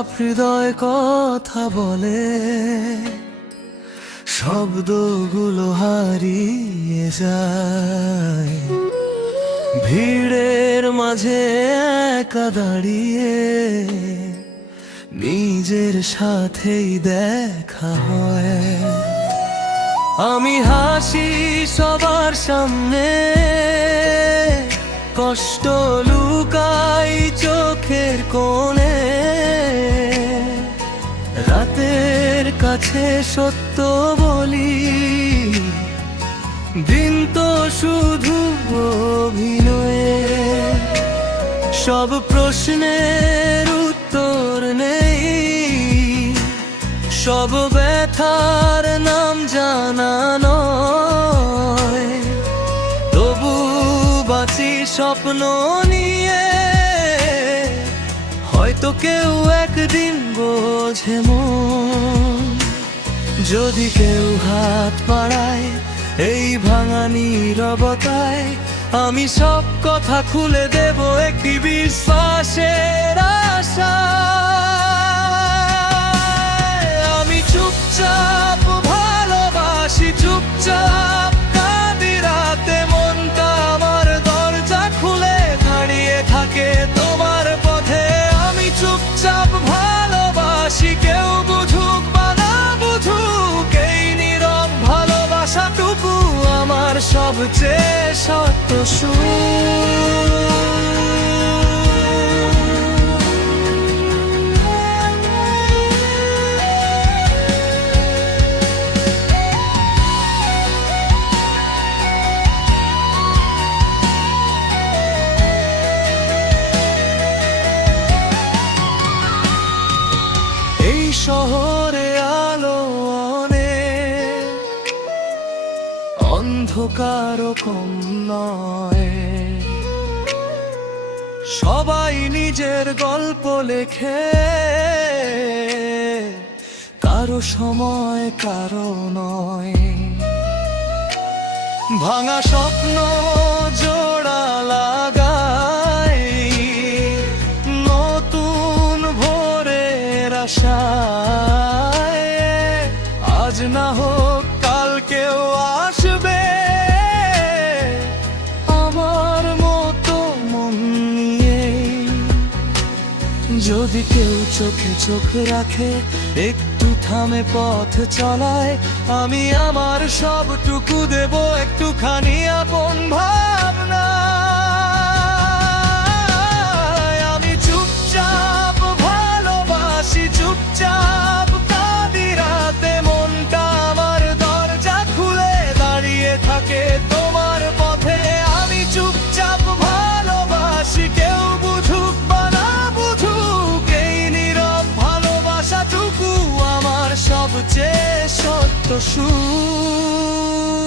চুপচাপ হৃদয় কথা বলে, শব্দগুলো হারিয়ে যায় ভিড়ের মাঝে একা দাঁড়িয়ে। নিজের সাথেই দেখা হয়। আমি হাসি সবার সামনে, কষ্ট লুকাই চোখের কোণে। রাতের কাছে সত্য বলি, দিন তো শুধু অভিনয়ে। সব প্রশ্নের উত্তর নেই, সব ব্যথার নাম জানা নয়। তবু বাঁচি স্বপ্ন নিয়ে, হয়তো কেউ একদিন বোঝে মন। যদি কেউ হাত বাড়ায় এই ভাঙা নীরবতায়, আমি সব কথা খুলে দেব একটি বিশ্বাসের আশা। আমি চুপচাপ ভালোবাসি, চুপচাপ কাঁদি রাতে। মনটা আমার দরজা খুলে দাঁড়িয়ে থাকে তোমার পথে। আমি চুপচাপ ভালোবাসি, কেউ বুঝুক বা না বুঝুক, এই নীরব ভালোবাসাটুকু আমার সবচেয়ে সত্য সুর। এই শহরে আলো অনেক, অন্ধকারও কম নয়। সবাই নিজের গল্প লেখে, কারো সময় কারো নয়। ভাঙা স্বপ্ন জোড়া লাগাই নতুন ভোরের আশায়। আজ না হোক কাল কেউ আসবে আমার মতো মন নিয়ে। যদি কেউ চোখে চোখ রাখে, একটু থামে পথ চলায়, আমি আমার সবটুকু দেব একটুখানি আপন ভাবনা। আমি চুপচাপ ভালোবাসি, চুপচাপ কাঁদি রাতে। মনটা আমার দরজা খুলে দাঁড়িয়ে থাকে তোমার পথে। আমি চুপচাপ ভালোবাসি, কেউ বুঝুক বা না বুঝুক, এই নীরব ভালোবাসাটুকু আমার সবচেয়ে সত্য সুর।